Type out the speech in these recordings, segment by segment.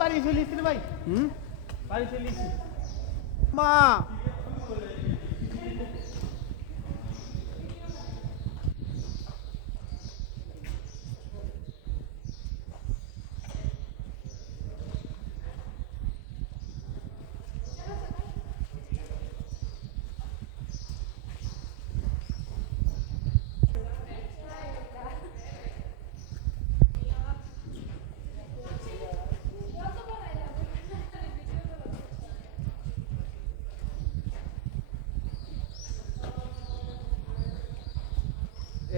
বাড়ি চলিস রে ভাই, বাড়ি চলিস মা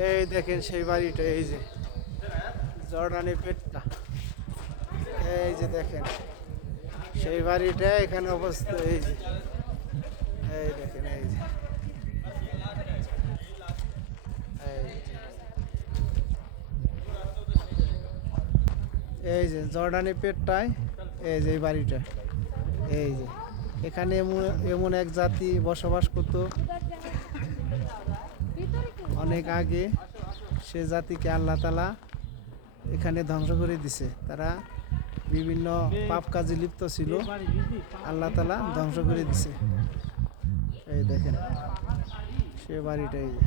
এই দেখেন সেই বাড়িটা, এই যে জর্ডানি পেটটা, এই যে দেখেন সেই বাড়িটা এখানে অবস্থিত। এই যে এই দেখেন, এই যে এই যে জর্ডানি পেটটায় এই যে এই বাড়িটা, এই যে এখানে এমন এমন এক জাতি বসবাস করতো অনেক আগে। সে জাতিকে আল্লাহ তাআলা এখানে ধ্বংস করে দিছে। তারা বিভিন্ন পাপ কাজে লিপ্ত ছিল, আল্লাহ তাআলা ধ্বংস করে দিছে। এই দেখেন সে বাড়িটা, এই যে